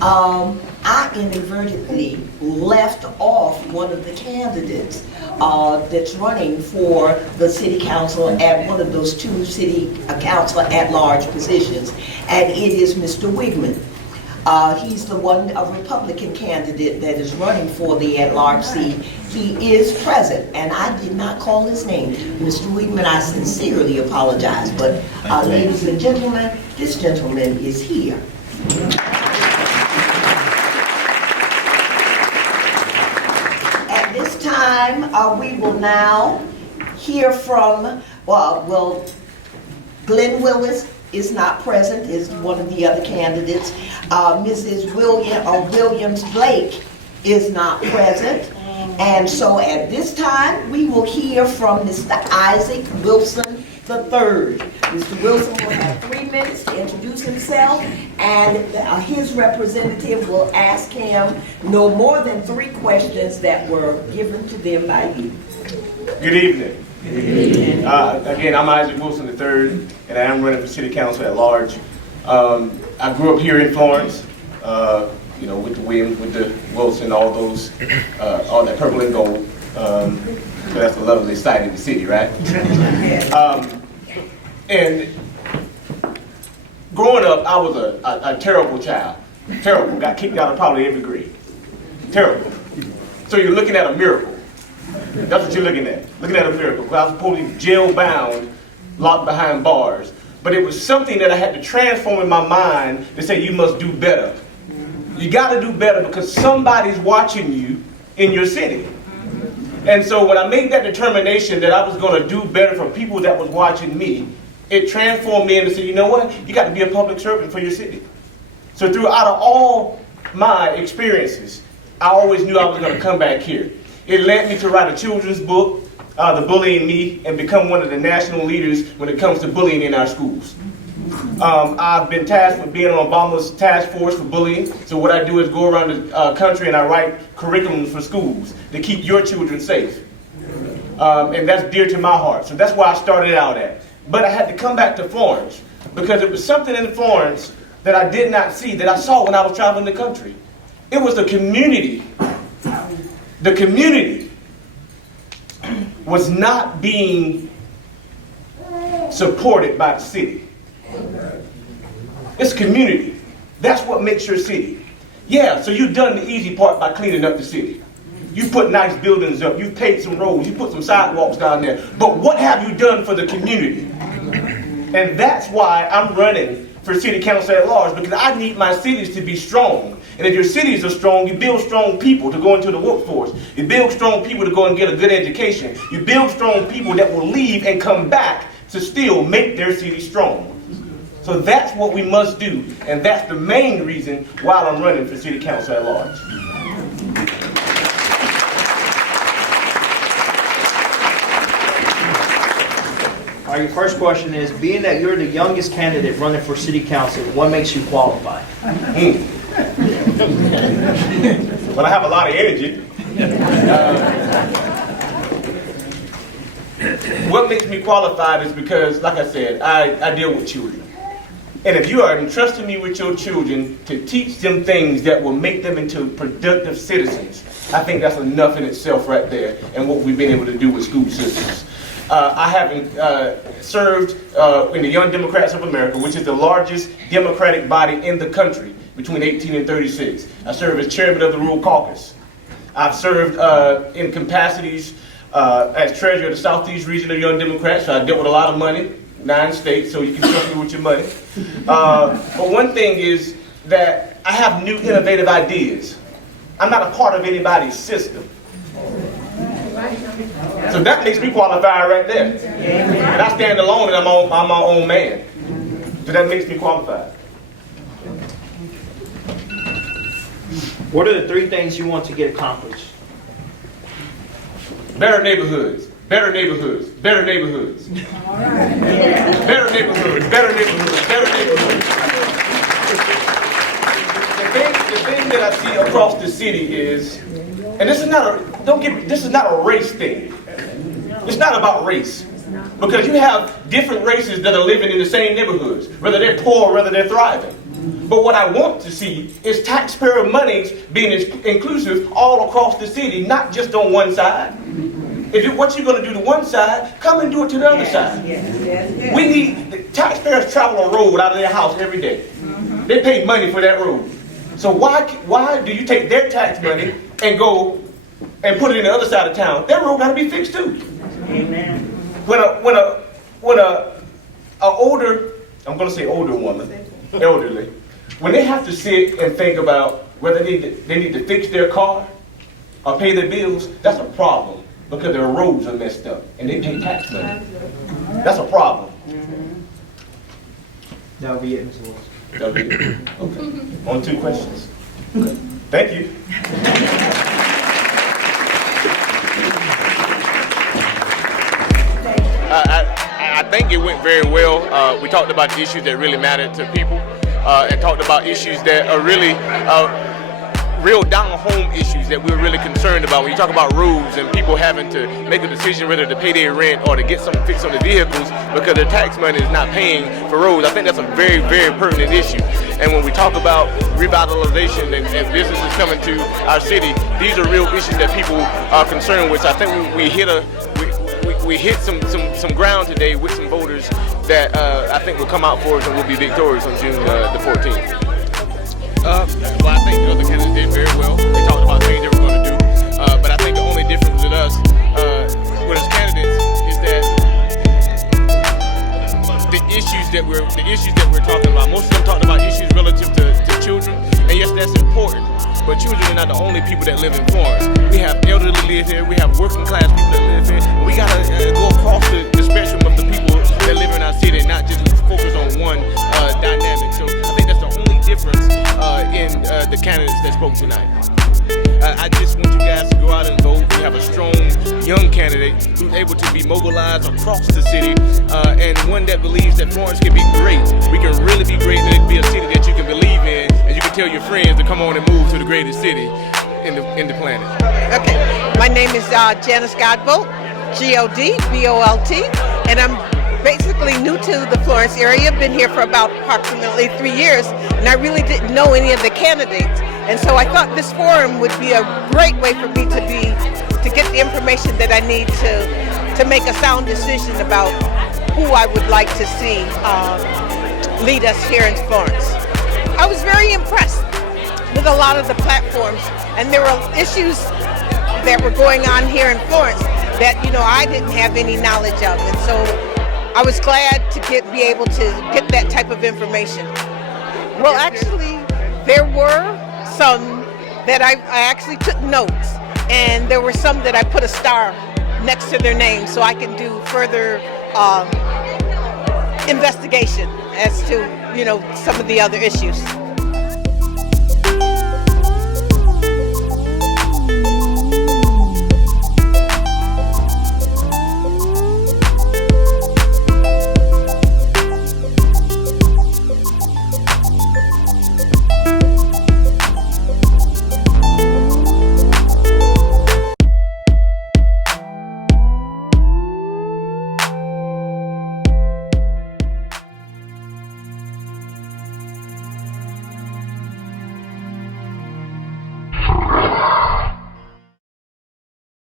I inadvertently left off one of the candidates that's running for the city council at one of those two city council at-large positions, and it is Mr. Wegman. He's the one, a Republican candidate that is running for the at-large seat. He is present, and I did not call his name. Mr. Wegman, I sincerely apologize, but ladies and gentlemen, this gentleman is here. At this time, we will now hear from, Glynn Willis is not present, is one of the other candidates. Mrs. Williams-Blake is not present. And so at this time, we will hear from Mr. Issac Willson III. Mr. Wilson will have 3 minutes to introduce himself, and his representative will ask him no more than 3 questions that were given to them by you. Good evening. Good evening. Again, I'm Issac Willson III, and I am running for city council at large. I grew up here in Florence, you know, with the Williams, with the Wilson, all those, all that purple and gold. So that's a lovely sight in the city, right? And growing up, I was a terrible child. Terrible. Got kicked out of probably every grade. Terrible. So you're looking at a miracle. That's what you're looking at. Looking at a miracle. I was supposed to be jail bound, locked behind bars. But it was something that I had to transform in my mind to say, you must do better. You got to do better because somebody's watching you in your city. And so when I made that determination that I was going to do better for people that was watching me, it transformed me into say, you know what? You got to be a public servant for your city. So throughout all my experiences, I always knew I was going to come back here. It led me to write a children's book, The Bullying Me, and become one of the national leaders when it comes to bullying in our schools. I've been tasked with being on Obama's task force for bullying. So what I do is go around the country and I write curriculums for schools to keep your children safe. And that's dear to my heart. So that's where I started out at. But I had to come back to Florence because it was something in Florence that I did not see, that I saw when I was traveling the country. It was the community. The community was not being supported by the city. It's community. That's what makes your city. Yeah, so you've done the easy part by cleaning up the city. You put nice buildings up, you've paved some roads, you put some sidewalks down there. But what have you done for the community? And that's why I'm running for city council at large, because I need my cities to be strong. And if your cities are strong, you build strong people to go into the workforce. You build strong people to go and get a good education. You build strong people that will leave and come back to still make their city strong. So that's what we must do, and that's the main reason why I'm running for city council at large. All right, your first question is, being that you're the youngest candidate running for city council, what makes you qualified? Well, I have a lot of energy. What makes me qualified is because, like I said, I deal with children. And if you are entrusting me with your children to teach them things that will make them into productive citizens, I think that's enough in itself right there, and what we've been able to do with school systems. I have served in the Young Democrats of America, which is the largest democratic body in the country, between 18 and 36. I serve as chairman of the Rural Caucus. I've served in capacities as treasurer of the Southeast region of Young Democrats, so I dealt with a lot of money, 9 states, so you can trust me with your money. But one thing is that I have new innovative ideas. I'm not a part of anybody's system. So that makes me qualified right there. And I stand alone and I'm my own man. So that makes me qualified. What are the 3 things you want to get accomplished? Better neighborhoods. Better neighborhoods, better neighborhoods. Better neighborhoods, better neighborhoods, better neighborhoods. The thing that I see across the city is, and this is not a race thing. It's not about race. Because you have different races that are living in the same neighborhoods, whether they're poor or whether they're thriving. But what I want to see is taxpayer monies being inclusive all across the city, not just on one side. What you're going to do to one side, come and do it to the other side. We need, the taxpayers travel a road out of their house every day. They pay money for that road. So why do you take their tax money and go and put it in the other side of town? That road got to be fixed too. Amen. When a older, I'm going to say older woman, elderly, when they have to sit and think about whether they need to fix their car or pay their bills, that's a problem because their roads are messed up and they pay tax money. That's a problem. That would be it, Mr. Willis. That'll be it. Okay. On 2 questions. Okay. Thank you. I think it went very well. We talked about the issues that really matter to people and talked about issues that are really real down-home issues that we're really concerned about. When you talk about roads and people having to make a decision whether to pay their rent or to get something fixed on the vehicles because their tax money is not paying for roads, I think that's a very, very pertinent issue. And when we talk about revitalization and businesses coming to our city, these are real issues that people are concerned with. So I think we hit some ground today with some voters that I think will come out for us and will be victorious on June the 14th. Well, I think the other candidates did very well. They talked about things they were going to do, but I think the only difference with us, with us candidates, is that the issues that we're talking about. Most of them talked about issues relative to children, and yes, that's important. But children are not the only people that live in Florence. We have elderly live here. We have working class people that live here. We gotta go across the spectrum of the people that live in our city, and not just focus on one dynamic. So I think that's the only difference in the candidates that spoke tonight. I just want you guys to go out and vote. We have a strong young candidate who's able to be mobilized across the city, and one that believes that Florence can be great. We can really be great, and it can be a city that you can believe in, and you can tell your friends to come on and move to the greatest city in the planet. Okay, my name is Janice Godbolt, G-O-D-B-O-L-T, and I'm basically new to the Florence area. Been here for about approximately 3 years, and I really didn't know any of the candidates. And so I thought this forum would be a great way for me to get the information that I need to make a sound decision about who I would like to see lead us here in Florence. I was very impressed with a lot of the platforms, and there were issues that were going on here in Florence that I didn't have any knowledge of, and so I was glad to be able to get that type of information. Well, actually, there were some that I actually took notes, and there were some that I put a star next to their name so I can do further investigation as to some of the other issues.